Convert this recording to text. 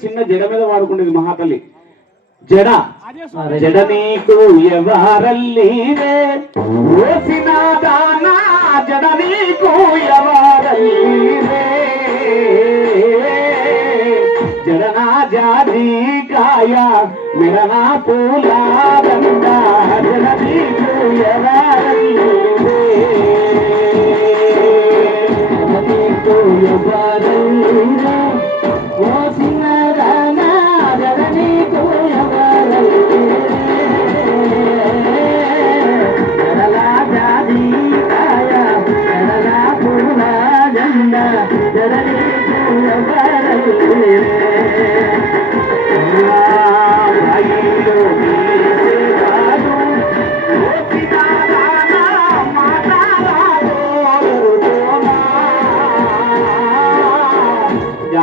చిన్న జడ మీద వాడుకునేది మహాతల్లి జడ. జడ నీకు ఎవరల్లీరే ఓసిన దానా జడ నీకు ఎవరల్లీరే జడనా జాజి కాయ మెడనా పూల దండ జడ నీకు ఎవరల్లీరే జడ నీకు ఎవరల్లీరే